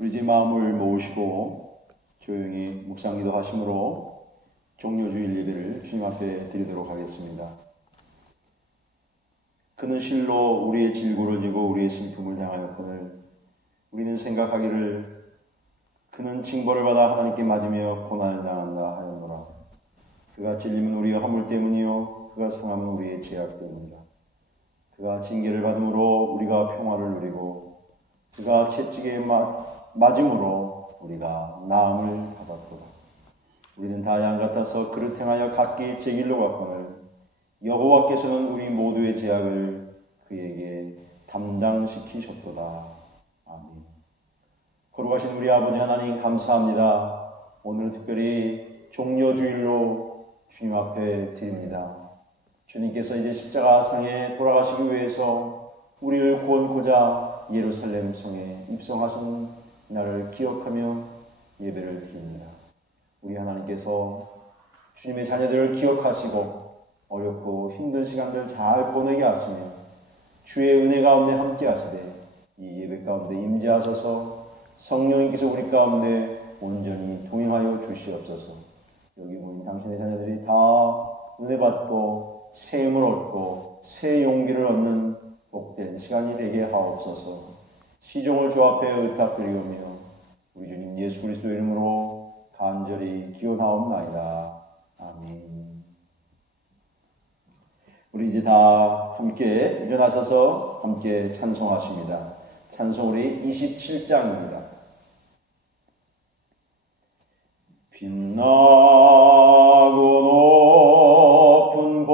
우리 이제 마음을 모으시고 조용히 묵상기도 하심으로 종료주일 예배를 주님 앞에 드리도록 하겠습니다. 그는 실로 우리의 질고를 지고 우리의 슬픔을 당하였거늘 우리는 생각하기를 그는 징벌을 받아 하나님께 맞으며 고난을 당한다 하였노라. 그가 찔림은 우리의 허물 때문이요 그가 상함은 우리의 죄악 때문이라. 그가 징계를 받음으로 우리가 평화를 누리고 그가 채찍에 맞음으로 우리가 나음을 받았도다. 우리는 다 양 같아서 그릇 행하여 각기 제 길로 갔거늘 여호와께서는 우리 모두의 죄악을 그에게 담당시키셨도다. 아멘. 거룩하신 우리 아버지 하나님 감사합니다. 오늘은 특별히 종려주일로 주님 앞에 드립니다. 주님께서 이제 십자가상에 돌아가시기 위해서 우리를 구원코자 예루살렘 성에 입성하신 날을 기억하며 예배를 드립니다. 우리 하나님께서 주님의 자녀들을 기억하시고 어렵고 힘든 시간들 잘 보내게 하시며 주의 은혜 가운데 함께 하시되 이 예배 가운데 임재하셔서 성령님께서 우리 가운데 온전히 동행하여 주시옵소서. 여기 모인 당신의 자녀들이 다 은혜 받고 새 힘을 얻고 새 용기를 얻는 복된 시간이 되게 하옵소서. 시종을 주 앞에 의탁드리오며 우리 주님 예수 그리스도 이름으로 간절히 기원하옵나이다. 아멘. 우리 이제 다 함께 일어나셔서 함께 찬송하십니다. 찬송 우리 27장입니다. 빛나고 높은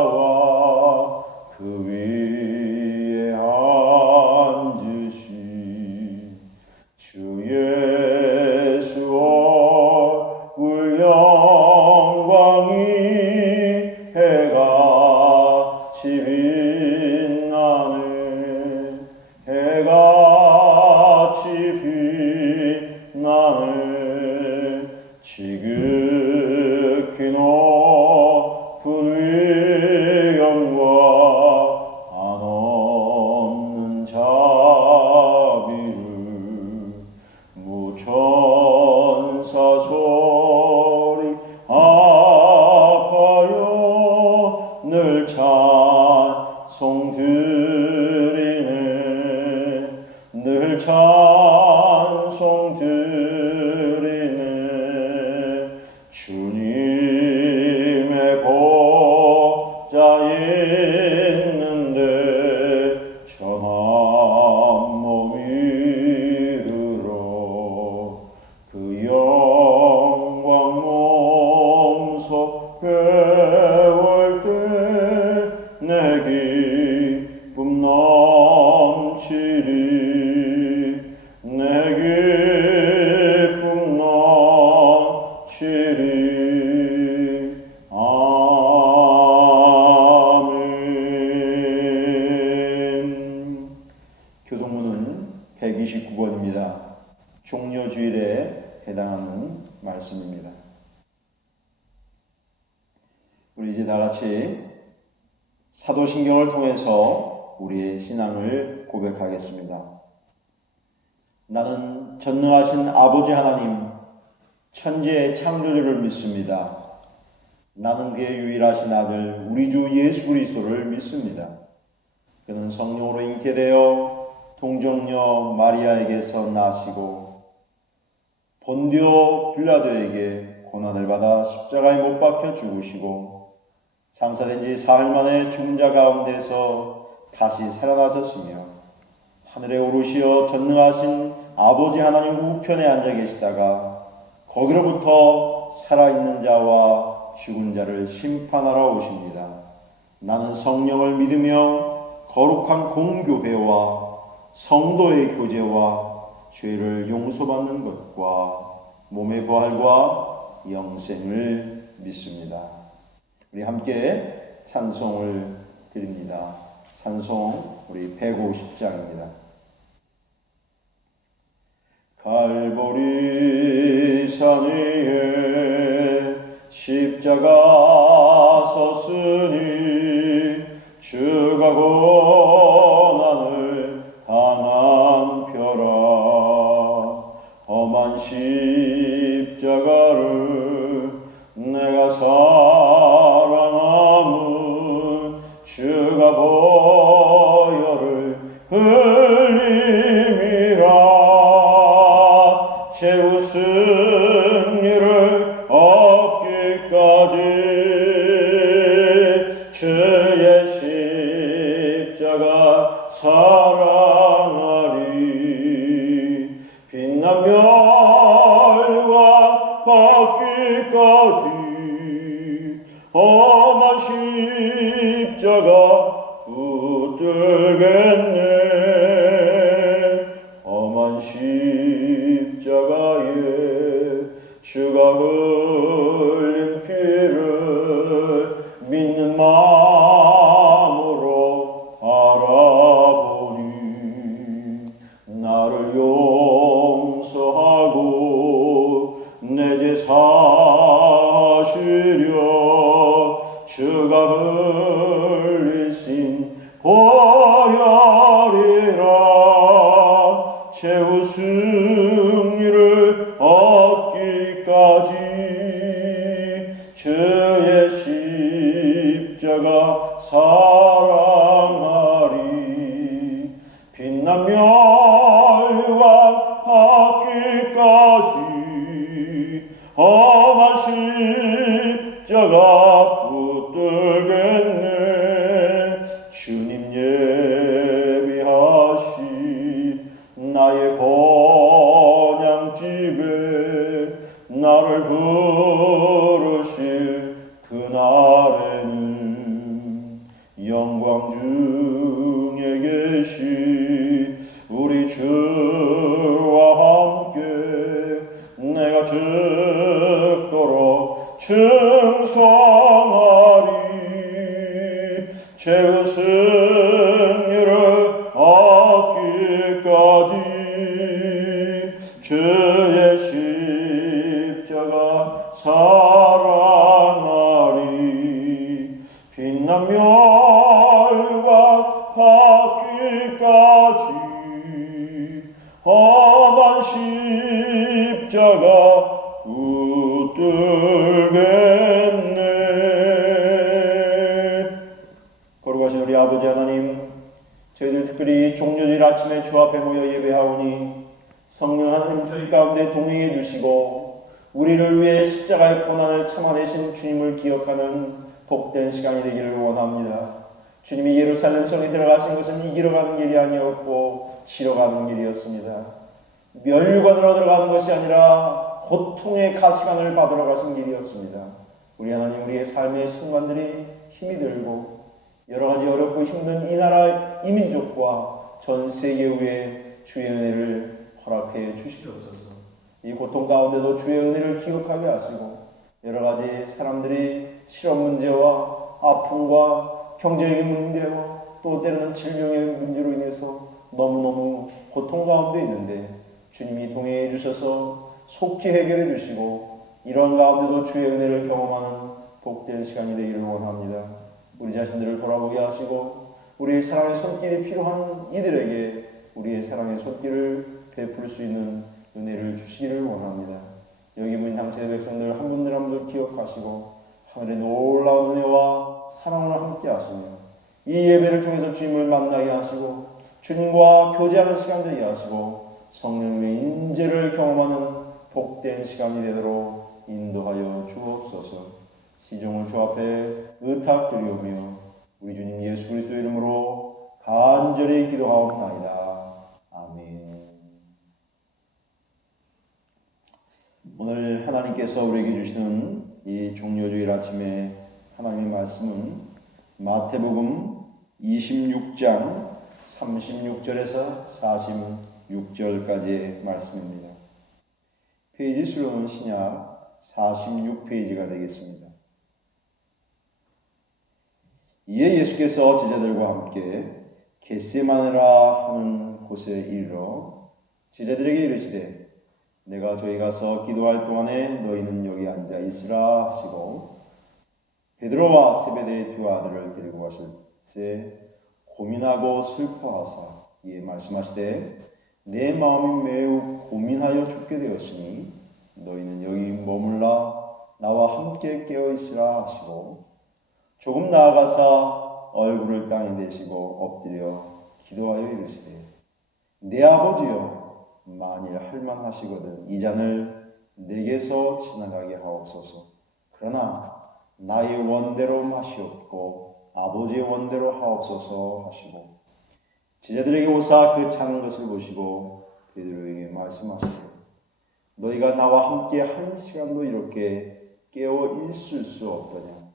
보좌와 그 위에 앉으신 주 예수 얼굴 영광이 해같이 빛나네 해같이 빛나네 지극히 높은 위엄과 한없는 자비를 무천사 소리 아파요 늘 찬송 드리네 늘 찬송 드리네 주님의 보좌에 있는데 전한 몸 이르러 그 영광 몸소 배울 때 내 기쁨 넘치리 내 기쁨 넘치리 아멘. 교동문은 129번입니다. 종려주일에 해당하는 말씀입니다. 우리 이제 다같이 사도신경을 통해서 우리의 신앙을 고백하겠습니다. 나는 전능하신 아버지 하나님 천지의 창조주를 믿습니다. 나는 그의 유일하신 아들 우리 주 예수 그리스도를 믿습니다. 그는 성령으로 잉태되어 동정녀 마리아에게서 나시고 본디오 빌라도에게 고난을 받아 십자가에 못 박혀 죽으시고 장사된 지 사흘 만에 죽은 자 가운데서 다시 살아나셨으며 하늘에 오르시어 전능하신 아버지 하나님 우편에 앉아 계시다가 거기로부터 살아있는 자와 죽은 자를 심판하러 오십니다. 나는 성령을 믿으며 거룩한 공교회와 성도의 교제와 죄를 용서받는 것과 몸의 부활과 영생을 믿습니다. 우리 함께 찬송을 드립니다. 찬송 우리 150장입니다. 갈보리 산 위에 십자가 섰으니 주가 고난을 당한 벼라 십자가를 내가 사랑함은 주가 보혈을 흘림이라. 최후 승리를 얻기까지 주의 십자가 사랑하리. 빛난 멸과 받기까지 험한 십자가 붙들겠네. 험한 십자가에 주가 흘린 피를 믿는 마음으로 바라보니 나를 용서하고 내 죄 사하시려 주가 흘리신 보혈이라. 최후 승리를 얻기까지 주의 십자가 사랑하리. 빛난 멸과 받기까지 험한 십자가 붙들겠네. 주님 예비하시 나의 번향집에 나를 부르실 그날에는 영광 중에 계신 우리 주와 함께 내가 죽도록 충성하리. 최후 승리를 얻기까지 주의 십자가 사랑하리. 빛난 멸과 받기까지 험한 십자가 붙들겠네. 거룩하신 우리 아버지 하나님, 저희들 특별히 종료주일 아침에 주 앞에 모여 예배하오니 성령 하나님 저희 가운데 동행해 주시고 우리를 위해 십자가의 고난을 참아내신 주님을 기억하는 복된 시간이 되기를 원합니다. 주님이 예루살렘 성에 들어가신 것은 이기러 가는 길이 아니었고 치러 가는 길이었습니다. 면류관으로 들어가는 것이 아니라 고통의 가시관을 받으러 가신 길이었습니다. 우리 하나님, 우리의 삶의 순간들이 힘이 들고 여러 가지 어렵고 힘든 이 나라 이 민족과 전 세계 위에 주의 은혜를 허락해 주시옵소서. 이 고통 가운데도 주의 은혜를 기억하게 하시고 여러 가지 사람들이 실업 문제와 아픔과 경제적인 문제와 또 때로는 질병의 문제로 인해서 너무너무 고통 가운데 있는데 주님이 동행해 주셔서 속히 해결해 주시고 이런 가운데도 주의 은혜를 경험하는 복된 시간이 되기를 원합니다. 우리 자신들을 돌아보게 하시고 우리의 사랑의 손길이 필요한 이들에게 우리의 사랑의 손길을 베풀 수 있는 은혜를 주시기를 원합니다. 여기 모인 당신의 백성들 한 분들 한 분들 기억하시고 하늘의 놀라운 은혜와 사랑을 함께 하시며 이 예배를 통해서 주님을 만나게 하시고 주님과 교제하는 시간 되게 하시고 성령의 인재를 경험하는 복된 시간이 되도록 인도하여 주옵소서. 시종을 주 앞에 의탁드리오며 우리 주님 예수 그리스도 이름으로 간절히 기도하옵나이다. 아멘. 오늘 하나님께서 우리에게 주시는 이 종료주일 아침에 하나님의 말씀은 마태복음 26장 36절에서 46절까지의 말씀입니다. 페이지 수로는 신약 46페이지가 되겠습니다. 이에 예수께서 제자들과 함께 겟세마네라 하는 곳에 이르러 제자들에게 이르시되 내가 저희 가서 기도할 동안에 너희는 여기 앉아 있으라 하시고 베드로와 세베대의 두 아들을 데리고 가실새 고민하고 슬퍼하사 이에 말씀하시되 내 마음이 매우 고민하여 죽게 되었으니 너희는 여기 머물라 나와 함께 깨어 있으라 하시고 조금 나아가사 얼굴을 땅에 대시고 엎드려 기도하여 이르시되 내 아버지여 만일 할만하시거든 이 잔을 내게서 지나가게 하옵소서. 그러나 나의 원대로 마시옵고 아버지의 원대로 하옵소서 하시고 제자들에게 오사 그 차는 것을 보시고 베드로에게 말씀하시되 너희가 나와 함께 한 시간도 이렇게 깨어 있을 수 없더냐.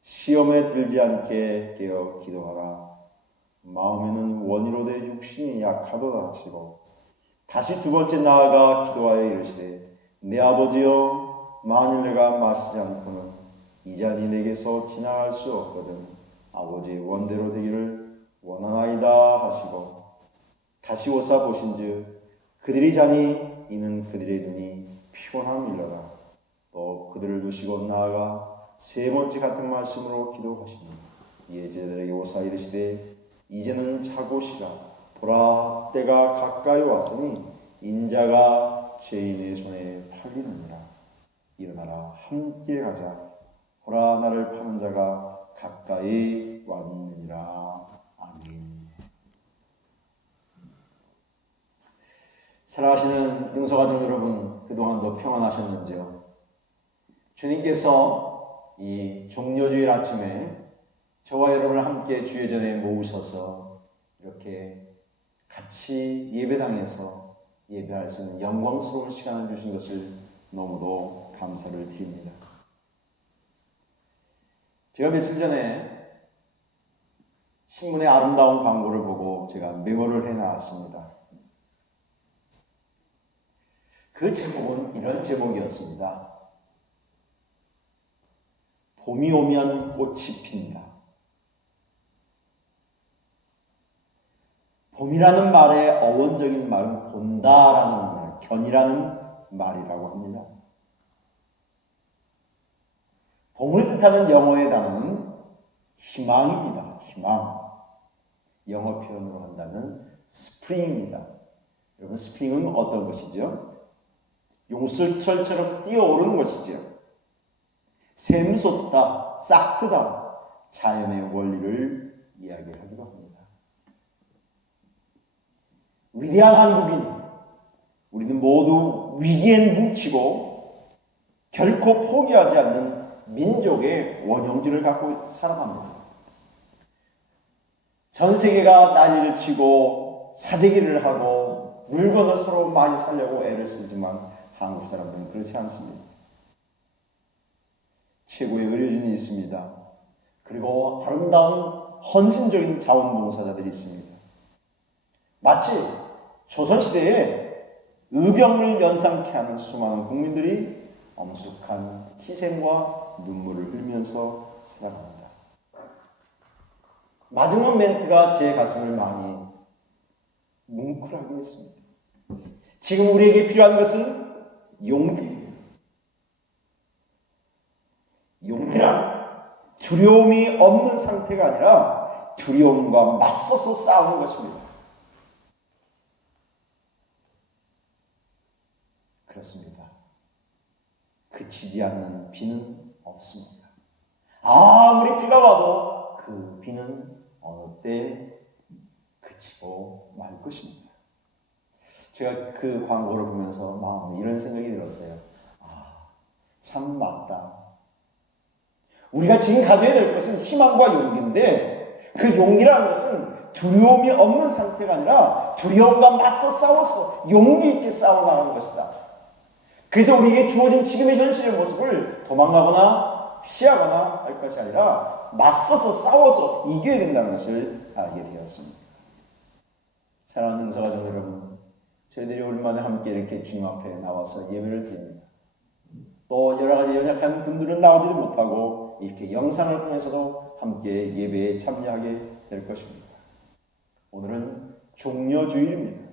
시험에 들지 않게 깨어 기도하라. 마음에는 원이로되 육신이 약하도다 하시고 다시 두 번째 나아가 기도하여 이르시되 내 아버지여 만일 내가 마시지 않고는 이 잔이 내게서 지나갈 수 없거든 아버지의 원대로 되기를 원하나이다 하시고 다시 오사 보신즉 그들이 자니 이는 그들의 눈이 피곤함일러라. 또 그들을 두시고 나아가 세 번째 같은 말씀으로 기도하시니 이에 제자들에게 오사 이르시되 이제는 자고 쉬라. 보라 때가 가까이 왔으니 인자가 죄인의 손에 팔리느니라. 일어나라 함께 가자. 보라 나를 파는 자가 가까이 왔느니라. 아멘. 사랑하시는 용서가족 여러분, 그동안도 평안하셨는지요? 주님께서 이 종료주일 아침에 저와 여러분을 함께 주의 전에 모으셔서 이렇게 같이 예배당에서 예배할 수 있는 영광스러운 시간을 주신 것을 너무도 감사를 드립니다. 제가 며칠 전에 신문의 아름다운 광고를 보고 제가 메모를 해놨습니다. 그 제목은 이런 제목이었습니다. 봄이 오면 꽃이 핀다. 봄이라는 말의 어원적인 말은 본다라는 말, 견이라는 말이라고 합니다. 봄을 뜻하는 영어의 단어는 희망입니다. 희망. 영어 표현으로 한다면 스프링입니다. 여러분, 스프링은 어떤 것이죠? 용술철처럼 뛰어오르는 것이죠. 샘솟다, 싹트다, 자연의 원리를 이야기하기도 합니다. 위대한 한국인, 우리는 모두 위기엔 뭉치고 결코 포기하지 않는 민족의 원형질을 갖고 살아갑니다. 전 세계가 난리를 치고 사재기를 하고 물건을 서로 많이 살려고 애를 쓰지만 한국 사람들은 그렇지 않습니다. 최고의 의료진이 있습니다. 그리고 아름다운 헌신적인 자원봉사자들이 있습니다. 마치 조선시대에 의병을 연상케 하는 수많은 국민들이 엄숙한 희생과 눈물을 흘리면서 살아갑니다. 마지막 멘트가 제 가슴을 많이 뭉클하게 했습니다. 지금 우리에게 필요한 것은 용기입니다. 용기란 두려움이 없는 상태가 아니라 두려움과 맞서서 싸우는 것입니다. 그렇습니다. 그치지 않는 비는 없습니다. 아무리 비가 와도 그 비는 어느 때 그치고 말 것입니다. 제가 그 광고를 보면서 마음에 이런 생각이 들었어요. 참 맞다. 우리가 지금 가져야 될 것은 희망과 용기인데 그 용기라는 것은 두려움이 없는 상태가 아니라 두려움과 맞서 싸워서 용기 있게 싸워나가는 것이다. 그래서 우리에게 주어진 지금의 현실의 모습을 도망가거나 피하거나 할 것이 아니라 맞서서 싸워서 이겨야 된다는 것을 알게 되었습니다. 사랑하는 응사가족 여러분, 저희들이 오랜만에 함께 이렇게 주님 앞에 나와서 예배를 드립니다. 또 여러 가지 연약한 분들은 나오지도 못하고 이렇게 영상을 통해서도 함께 예배에 참여하게 될 것입니다. 오늘은 종려주일입니다.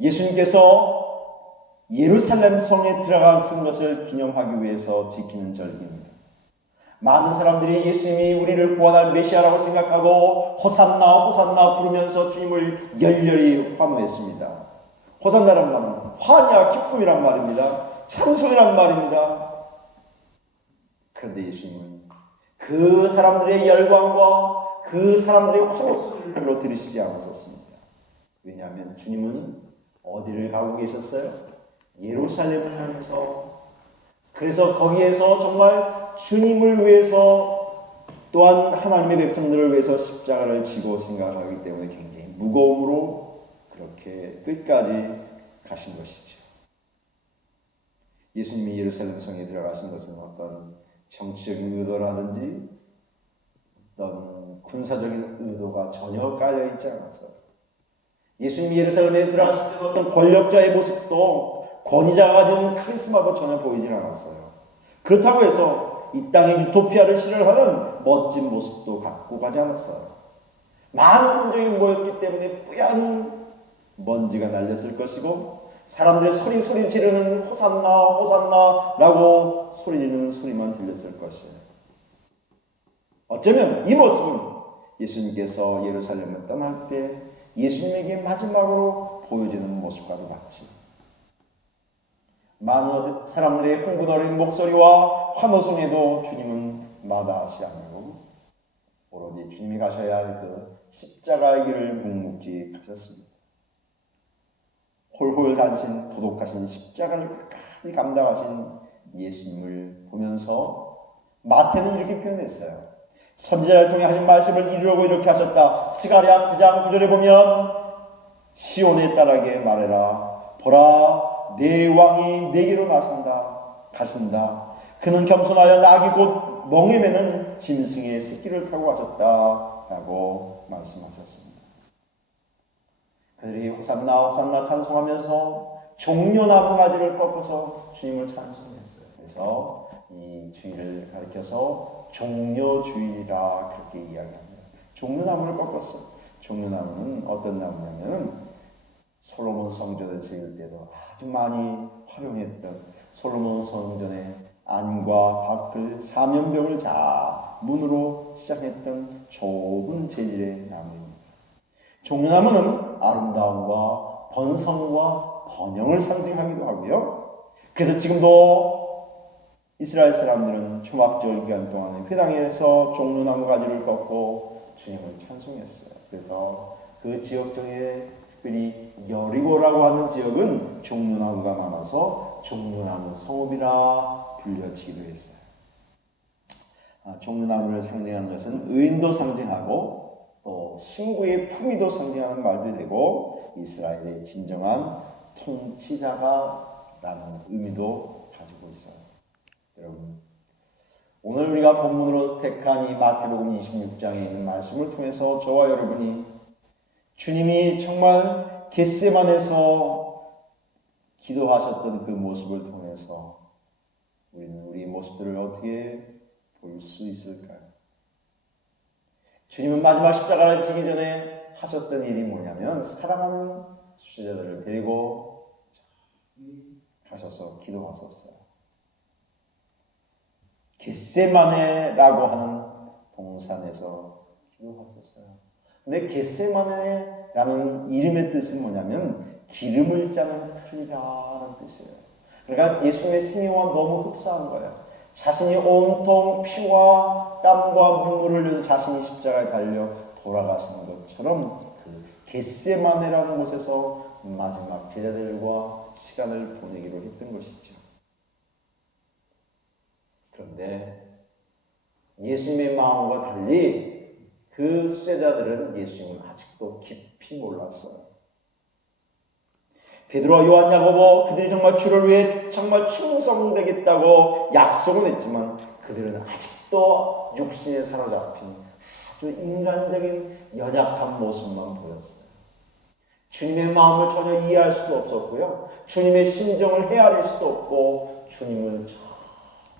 예수님께서 예루살렘 성에 들어가신 것을 기념하기 위해서 지키는 절기입니다. 많은 사람들이 예수님이 우리를 구원할 메시아라고 생각하고 호산나 호산나 부르면서 주님을 열렬히 환호했습니다. 호산나란 말은 환희와 기쁨이란 말입니다. 찬송이란 말입니다. 그런데 예수님은 그 사람들의 열광과 그 사람들의 환호 소리를 별로 들으시지 않았었습니다. 왜냐하면 주님은 어디를 가고 계셨어요? 예루살렘을 향해서. 그래서 거기에서 정말 주님을 위해서 또한 하나님의 백성들을 위해서 십자가를 지고 생각하기 때문에 굉장히 무거움으로 그렇게 끝까지 가신 것이죠. 예수님이 예루살렘 성에 들어가신 것은 어떤 정치적인 의도라든지 어떤 군사적인 의도가 전혀 깔려 있지 않았어요. 예수님이 예루살렘에 들어가실 때 어떤 권력자의 모습도 권위자가 가진 카리스마도 전혀 보이질 않았어요. 그렇다고 해서 이 땅에 유토피아를 실현하는 멋진 모습도 갖고 가지 않았어요. 많은 군중이 모였기 때문에 뿌연 먼지가 날렸을 것이고 사람들의 소리 지르는 호산나 호산나 라고 소리 지르는 소리만 들렸을 것이에요. 어쩌면 이 모습은 예수님께서 예루살렘을 떠날 때 예수님에게 마지막으로 보여지는 모습과도 같이 많은 사람들의 흥분어린 목소리와 환호성에도 주님은 마다하지 않고 오로지 주님이 가셔야 할 그 십자가의 길을 묵묵히 가셨습니다. 홀홀 단신 고독하신 십자가를 끝까지 감당하신 예수님을 보면서 마태는 이렇게 표현했어요. 선지자를 통해 하신 말씀을 이루려고 이렇게 하셨다. 스가랴 9장 9절에 보면 시온의 딸에게 말해라. 보라 내 왕이 내게로 가신다. 그는 겸손하여 나귀 곧 멍에 매는 짐승의 새끼를 타고 가셨다. 라고 말씀하셨습니다. 그들이 호산나 호산나 찬송하면서 종려나무 가지를 꺾어서 주님을 찬송했어요. 그래서 이 주일을 가리켜서 종려주일이라 그렇게 이야기합니다. 종려나무를 꺾었어요. 종려나무는 어떤 나무냐면 솔로몬 성전을 지을 때도 아주 많이 활용했던 솔로몬 성전의 안과 밖을 사면벽을 문으로 시작했던 좁은 재질의 나무입니다. 종려나무는 아름다움과 번성과 번영을 상징하기도 하고요. 그래서 지금도 이스라엘 사람들은 초막절 기간 동안에 회당에서 종려나무 가지를 꺾고 주님을 찬송했어요. 그래서 그 지역 중에 특별히 여리고라고 하는 지역은 종려나무가 많아서 종려나무 성읍이라 불려지기도 했어요. 종려나무를 상징하는 것은 의인도 상징하고 또 신구의 품위도 상징하는 말도 되고 이스라엘의 진정한 통치자가라는 의미도 가지고 있어요. 여러분, 오늘 우리가 본문으로 택한 이 마태복음 26장에 있는 말씀을 통해서 저와 여러분이 주님이 정말 겟세마네에서 기도하셨던 그 모습을 통해서 우리는 우리의 모습들을 어떻게 볼 수 있을까요? 주님은 마지막 십자가를 지기 전에 하셨던 일이 뭐냐면 사랑하는 수제자들을 데리고 가셔서 기도하셨어요. 겟세마네라고 하는 동산에서 기도하셨어요. 근데 겟세마네라는 이름의 뜻은 뭐냐면 기름을 짜는 틀이라는 뜻이에요. 그러니까 예수님의 생애와 너무 흡사한 거예요. 자신이 온통 피와 땀과 눈물을 흘려서 자신이 십자가에 달려 돌아가시는 것처럼 그 겟세마네라는 곳에서 마지막 제자들과 시간을 보내기로 했던 것이죠. 그런데 예수님의 마음과 달리 그 수제자들은 예수님을 아직도 깊이 몰랐어요. 베드로와 요한, 야고보 그들이 정말 주를 위해 정말 충성되겠다고 약속은 했지만 그들은 아직도 육신에 사로잡힌 아주 인간적인 연약한 모습만 보였어요. 주님의 마음을 전혀 이해할 수도 없었고요. 주님의 심정을 헤아릴 수도 없고 주님을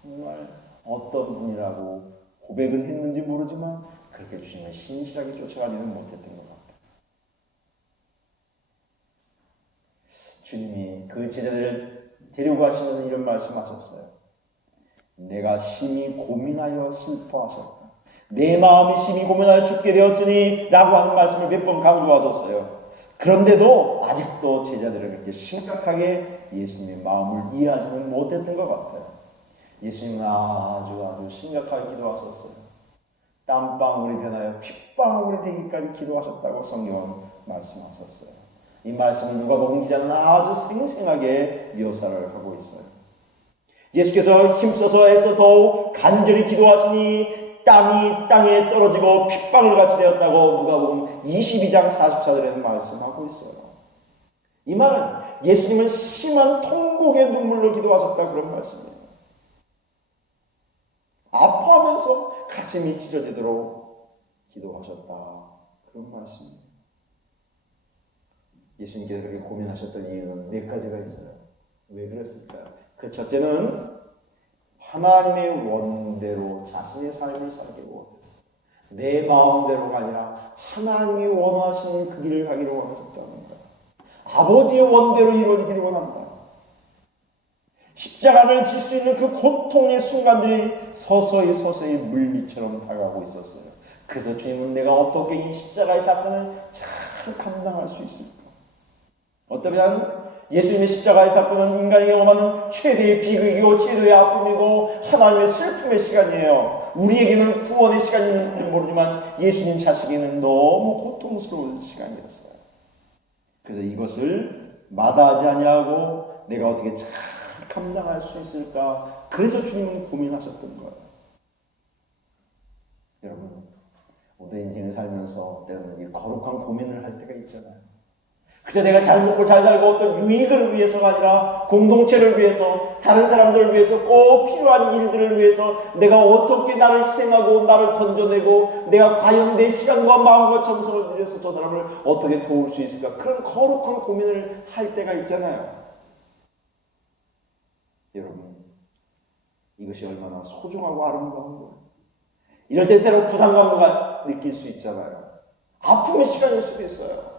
정말 어떤 분이라고 고백은 했는지 모르지만 그렇게 주님을 신실하게 쫓아가지는 못했던 것 같아요. 주님이 그 제자들을 데리고 가시면서 이런 말씀하셨어요. 내가 심히 고민하여 슬퍼하셨다. 내 마음이 심히 고민하여 죽게 되었으니 라고 하는 말씀을 몇 번 강조하셨어요. 그런데도 아직도 제자들은 그렇게 심각하게 예수님의 마음을 이해하지는 못했던 것 같아요. 예수님은 아주 심각하게 기도하셨어요. 땀방울이 변하여 핏방울이 되기까지 기도하셨다고 성경은 말씀하셨어요. 이 말씀을 누가복음 기자는 아주 생생하게 묘사를 하고 있어요. 예수께서 힘써서 애써 더욱 간절히 기도하시니 땀이 땅에 떨어지고 핏방울같이 되었다고 누가복음 22장 44절에는 말씀하고 있어요. 이 말은 예수님은 심한 통곡의 눈물로 기도하셨다 그런 말씀이에요. 아파하면서 가슴이 찢어지도록 기도하셨다 그런 말씀이에요. 예수님께서 그렇게 고민하셨던 이유는 몇 가지가 있어요. 왜 그랬을까요? 그 첫째는 하나님의 원대로 자신의 삶을 살기 원했어요. 내 마음대로가 아니라 하나님이 원하시는 그 길을 가기를 원하셨다는 거예요. 아버지의 원대로 이루어지기를 원한다. 십자가를 질 수 있는 그 고통의 순간들이 서서히 물밑처럼 다가오고 있었어요. 그래서 주님은 내가 어떻게 이 십자가의 사건을 잘 감당할 수 있을까? 어쩌면 예수님의 십자가의 사건은 인간이 경험하는 최대의 비극이고 최대의 아픔이고 하나님의 슬픔의 시간이에요. 우리에게는 구원의 시간인지 모르지만 예수님 자식에게는 너무 고통스러운 시간이었어요. 그래서 이것을 마다하지 아니하고 내가 어떻게 잘 감당할 수 있을까? 그래서 주님은 고민하셨던 거예요. 여러분, 우리 인생을 살면서 때로는 이 거룩한 고민을 할 때가 있잖아요. 그저 내가 잘 먹고 잘 살고 어떤 유익을 위해서가 아니라 공동체를 위해서, 다른 사람들을 위해서, 꼭 필요한 일들을 위해서 내가 어떻게 나를 희생하고 나를 던져내고 내가 과연 내 시간과 마음과 정성을 들여서 저 사람을 어떻게 도울 수 있을까? 그런 거룩한 고민을 할 때가 있잖아요. 여러분, 이것이 얼마나 소중하고 아름다운 거예요. 이럴 때 때로 부담감도 느낄 수 있잖아요. 아픔의 시간일 수도 있어요.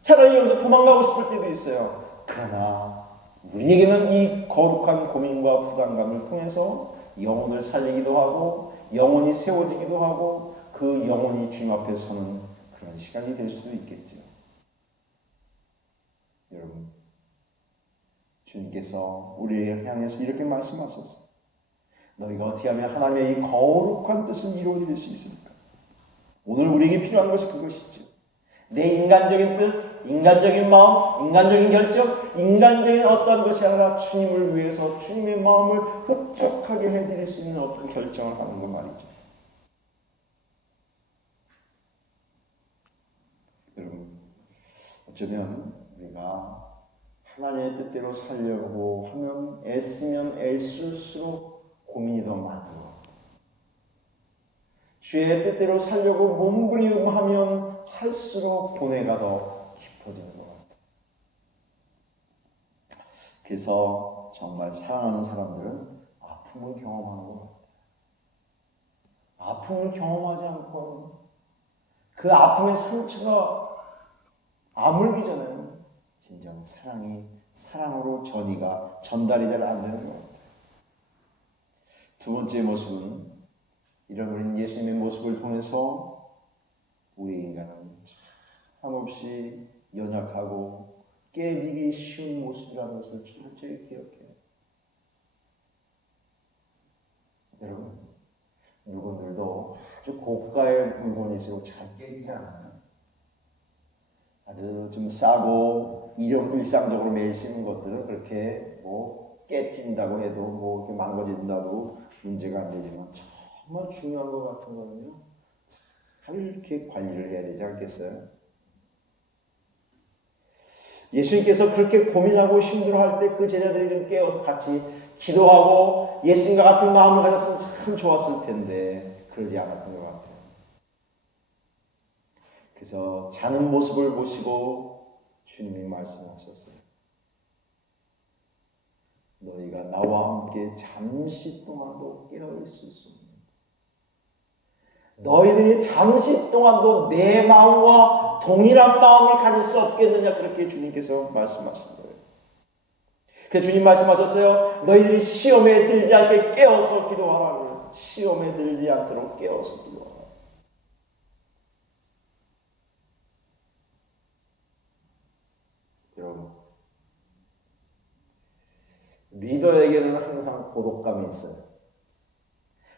차라리 여기서 도망가고 싶을 때도 있어요. 그러나 우리에게는 이 거룩한 고민과 부담감을 통해서 영혼을 살리기도 하고 영혼이 세워지기도 하고 그 영혼이 주님 앞에 서는 그런 시간이 될 수도 있겠죠. 여러분, 주님께서 우리를 향해서 이렇게 말씀하셨어요. 너희가 어떻게 하면 하나님의 이 거룩한 뜻을 이루어드릴 수 있습니까? 오늘 우리에게 필요한 것이 그것이죠. 내 인간적인 뜻, 인간적인 마음, 인간적인 결정, 인간적인 어떤 것이 아니라 주님을 위해서 주님의 마음을 흡족하게 해드릴 수 있는 어떤 결정을 하는 것 말이죠. 여러분, 어쩌면 우리가 하나님의 뜻대로 살려고 하면 애쓰면 애쓸수록 고민이 더 많은 것 같아요. 주의 뜻대로 살려고 몸부림하면 할수록 고뇌가 더 깊어지는 것 같아요. 그래서 정말 사랑하는 사람들은 아픔을 경험하는 것 같아요. 아픔을 경험하지 않고 그 아픔의 상처가 아물기 전에는 진정 사랑으로 전달이 잘 안 되는 것 같아요. 두 번째 모습은 잃어버린 예수님의 모습을 통해서 우리 인간은 한없이 연약하고 깨지기 쉬운 모습이라는 것을 철저히 기억해요. 여러분, 물건들도 아주 고가의 물건일수록 잘 깨지지 않아요. 아주 좀 싸고 일상적으로 매일 쓰는 것들은 그렇게 깨진다고 해도 이렇게 망가진다고 문제가 안 되지만 정말 중요한 것 같은 거는요, 잘 이렇게 관리를 해야 되지 않겠어요? 예수님께서 그렇게 고민하고 힘들어할 때 그 제자들이 좀 깨어서 같이 기도하고 예수님과 같은 마음을 가졌으면 참 좋았을 텐데 그러지 않았던 것 같아요. 그래서 자는 모습을 보시고 주님이 말씀하셨어요. 너희가 나와 함께 잠시 동안도 깨어있을 수 없는, 너희들이 잠시 동안도 내 마음과 동일한 마음을 가질 수 없겠느냐, 그렇게 주님께서 말씀하신 거예요. 그 주님 말씀하셨어요. 너희들이 시험에 들지 않게 깨어서 기도하라고. 시험에 들지 않도록 깨어서 기도하라. 여러분, 리더에게는 항상 고독감이 있어요.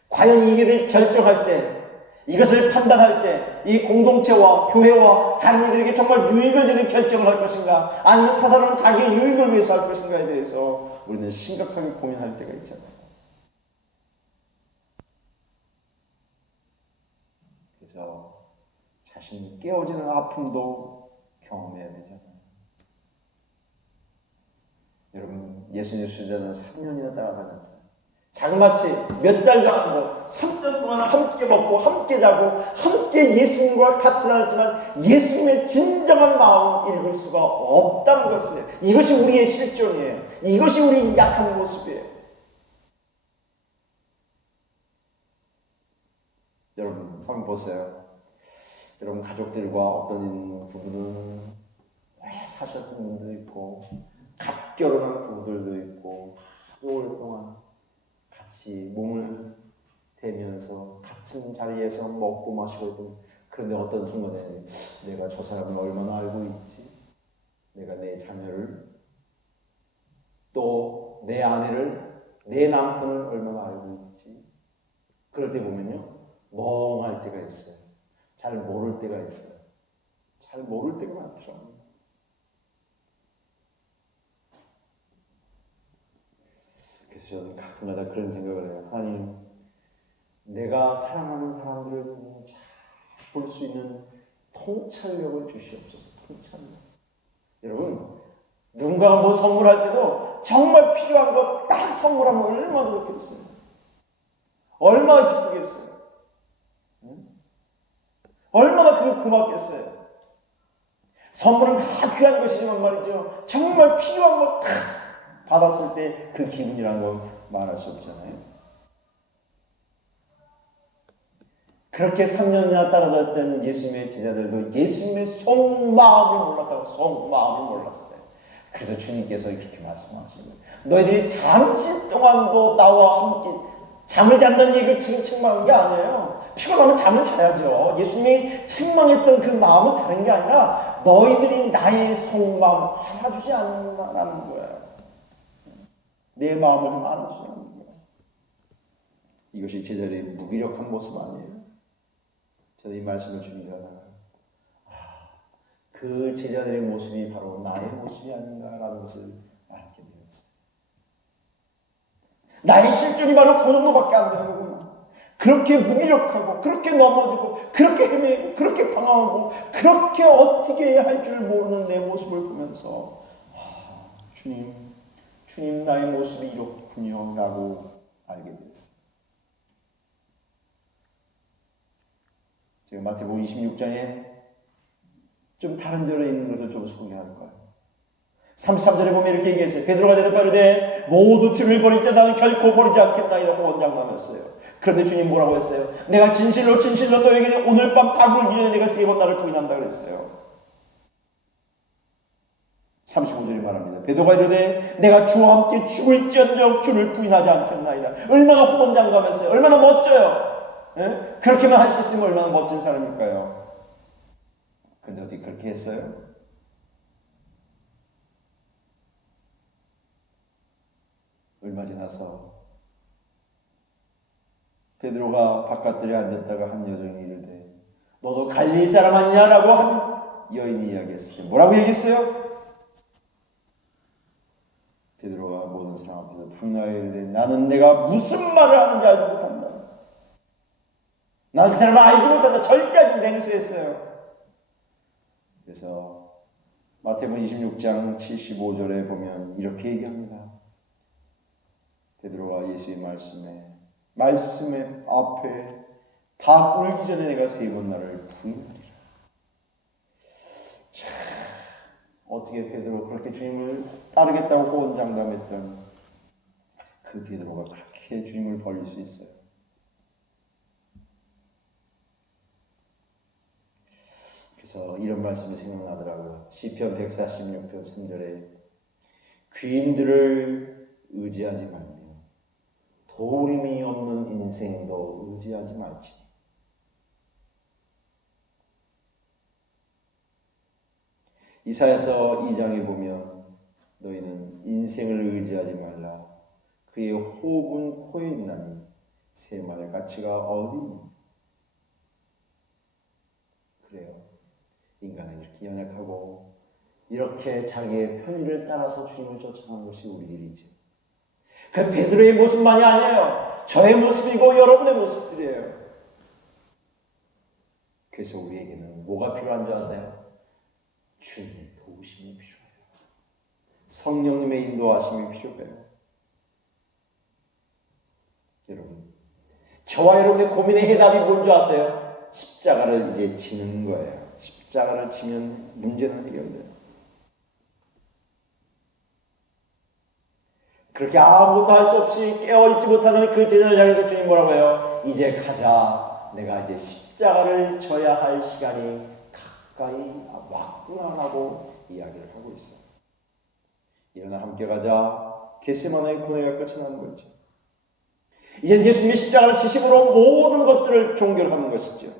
과연 이 일을 결정할 때, 이것을 판단할 때 이 공동체와 교회와 다른 이들에게 정말 유익을 주는 결정을 할 것인가, 아니면 사사로는 자기의 유익을 위해서 할 것인가에 대해서 우리는 심각하게 고민할 때가 있잖아요. 그래서 자신이 깨어지는 아픔도 경험해야 되잖아요. 여러분, 예수님의 수제자는 3년이나 따라다녔어요. 장마치 몇 달도 아니고 3년 동안 함께 먹고 함께 자고 함께 예수님과 같이 다녔지만 예수님의 진정한 마음을 읽을 수가 없다는 것이에요. 이것이 우리의 실존이에요. 이것이 우리 약한 모습이에요. 여러분, 한번 보세요. 여러분 가족들과 어떤 부부는 왜 사셨던 분도 있고 갓 결혼한 부부들도 있고 아주 오랫동안 같이 몸을 대면서 같은 자리에서 먹고 마시고 있던, 그런데 어떤 순간에 내가 저 사람을 얼마나 알고 있지? 내가 내 자녀를, 또 내 아내를, 내 남편을 얼마나 알고 있지? 그럴 때 보면요, 멍할 때가 있어요. 잘 모를 때가 있어요. 잘 모를 때가 많더라고요. 그래서 저는 가끔가다 그런 생각을 해요. 하나님, 내가 사랑하는 사람들을 잘 볼 수 있는 통찰력을 주시옵소서. 통찰력. 여러분, 누군가 뭐 선물할 때도 정말 필요한 거 딱 선물하면 얼마나 좋겠어요. 얼마나 기쁘겠어요. 얼마나 그게 고맙겠어요. 선물은 다 귀한 것이지만 말이죠, 정말 필요한 거 딱 받았을 때 그 기분이라는 건 말할 수 없잖아요. 그렇게 3년이나 따라다녔던 예수님의 제자들도 예수님의 속마음을 몰랐다고. 속마음을 몰랐어요. 그래서 주님께서 이렇게 말씀하시는 거예요. 너희들이 잠시 동안도 나와 함께 잠을 잔다는 얘기를 지금 책망한 게 아니에요. 피곤하면 잠을 자야죠. 예수님이 책망했던 그 마음은 다른 게 아니라 너희들이 나의 속마음을 알아주지 않는다는 거예요. 내 마음을 좀 알아주지 않는 거예요. 이것이 제자들의 무기력한 모습 아니에요? 저는 이 말씀을 주니까 그 제자들의 모습이 바로 나의 모습이 아닌가라는 것을 알게 되었어요. 나의 실존이 바로 그 정도밖에 안 되는 거구나. 그렇게 무기력하고 그렇게 넘어지고 그렇게 헤매고 그렇게 방황하고 그렇게 어떻게 해야 할 줄 모르는 내 모습을 보면서 주님 나의 모습이 이렇군요 라고 알게 되었어요. 제가 마태복음 26장에 좀 다른 절에 있는 것을 좀 소개할 거예요. 33절에 보면 이렇게 얘기했어요. 베드로가 대답하되 모두 주를 버릴 자 나는 결코 버리지 않겠나이다 호언장담했어요. 그런데 주님 뭐라고 했어요? 내가 진실로 너에게 오늘 밤 닭을 전에 내가 3번 나를 부인한다 그랬어요. 35절에 말합니다. 베드로가 이르되 내가 주와 함께 죽을지언정 주를 부인하지 않겠나이다. 얼마나 호언장담했어요. 얼마나 멋져요. 예? 그렇게만 할 수 있으면 얼마나 멋진 사람일까요? 근데 어떻게 그렇게 했어요? 얼마 지나서 베드로가 바깥들에 앉았다가 한 여종이 이르되 너도 갈릴리 사람 아니냐라고 한 여인이 이야기했을 때 뭐라고 얘기했어요? 베드로가 모든 사람 앞에서 분하여 이르되 나는 내가 무슨 말을 하는지 알지 못한다. 나는 그 사람을 알지 못한다. 절대 알지 맹세했어요. 그래서 마태복음 26장 75절에 보면 이렇게 얘기합니다. 베드로가 예수의 말씀에 앞에 다 울기 전에 내가 3번 나를 부인하리라. 자, 어떻게 베드로 그렇게 주님을 따르겠다고 호언장담했던 그 베드로가 그렇게 주님을 버릴 수 있어요? 그래서 이런 말씀이 생각나더라고요. 시편 146편 3절에 귀인들을 의지하지 말며 도림이 없는 인생도 의지하지 말지니 이사야서 2장에 보면 너희는 인생을 의지하지 말라. 그의 호흡은 코에 있나니 새마을 가치가 어디 있니? 그래요. 인간은 이렇게 연약하고 이렇게 자기의 편의를 따라서 주님을 쫓아가는 것이 우리 길이죠. 그 베드로의 모습만이 아니에요. 저의 모습이고 여러분의 모습들이에요. 그래서 우리에게는 뭐가 필요한 줄 아세요? 주님의 도우심이 필요해요. 성령님의 인도하심이 필요해요. 여러분, 저와 여러분의 고민의 해답이 뭔지 아세요? 십자가를 이제 지는 거예요. 십자가를 지면 문제는 해결돼요. 그렇게 아무것도 할 수 없이 깨어있지 못하는 그 제자를 향해서 주님 뭐라고 해요? 이제 가자. 내가 이제 십자가를 져야 할 시간이 가까이 왔구나라고 이야기를 하고 있어요. 일어나 함께 가자. 겟세마네의 고뇌가 끝이 나는 거죠. 이젠 예수님이 십자가를 지심으로 모든 것들을 종결하는 것이죠.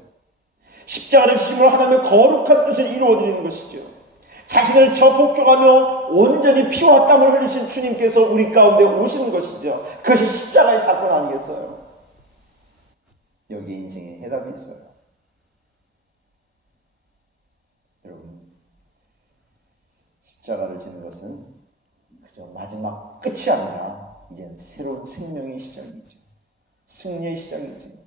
십자가를 지심으로 하나님의 거룩한 뜻을 이루어드리는 것이죠. 자신을 저복종하며 온전히 피와 땀을 흘리신 주님께서 우리 가운데 오시는 것이죠. 그것이 십자가의 사건 아니겠어요? 여기 인생에 해답이 있어요. 여러분, 십자가를 지는 것은 그저 마지막 끝이 아니라 이제는 새로운 생명의 시작이죠. 승리의 시작이죠.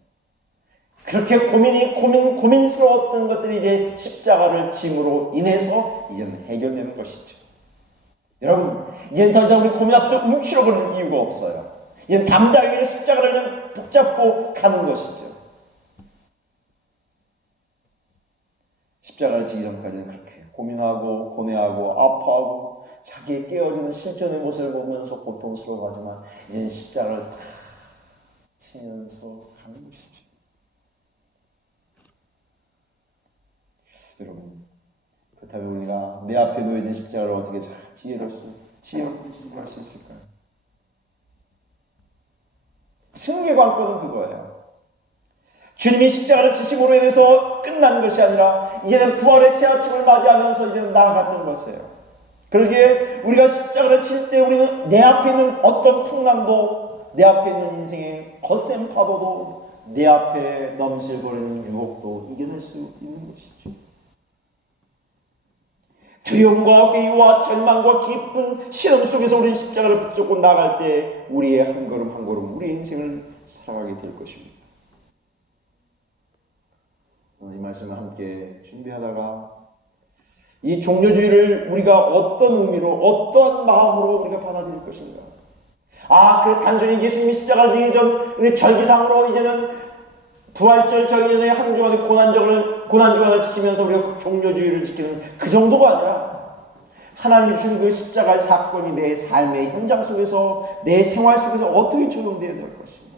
그렇게 고민스러웠던 것들이 이제 십자가를 짐으로 인해서 이제는 해결되는 것이죠. 여러분, 이제는 더 이상 우리 고민 앞에서 움츠러들 이유가 없어요. 이제는 담대하게 십자가를 그냥 붙잡고 가는 것이죠. 십자가를 지기 전까지는 그렇게 고민하고 고뇌하고 아파하고 자기의 깨어지는 실존의 모습을 보면서 고통스러워하지만 이제는 십자가를 다 치면서 가는 것이죠. 여러분, 그렇다면 우리가 내 앞에 놓여진 십자가를 어떻게 잘 지혜롭게 지휘할 수 있을까요? 승리의 관건은 그거예요. 주님이 십자가를 지심으로 인해서 끝난 것이 아니라 이제는 부활의 새 아침을 맞이하면서 이제는 나아갔던 것이에요. 그러기에 우리가 십자가를 칠 때 우리는 내 앞에 있는 어떤 풍랑도, 내 앞에 있는 인생의 거센 파도도, 내 앞에 넘실거리는 유혹도 이겨낼 수 있는 것이죠. 두려움과 회의와 절망과 깊은 시험 속에서 우리는 십자가를 붙잡고 나갈 때 우리의 한 걸음 한 걸음 우리의 인생을 살아가게 될 것입니다. 오늘 이 말씀을 함께 준비하다가 이 종료주의를 우리가 어떤 의미로 어떤 마음으로 우리가 받아들일 것인가. 그 단순히 예수님이 십자가를 지기 전 절기상으로 이제는 부활절 전에 한 주간의 고난주간을 지키면서 우리가 종료주의를 지키는 그 정도가 아니라 하나님이 주신 그 십자가의 사건이 내 삶의 현장 속에서 내 생활 속에서 어떻게 적용되어야 될 것입니다.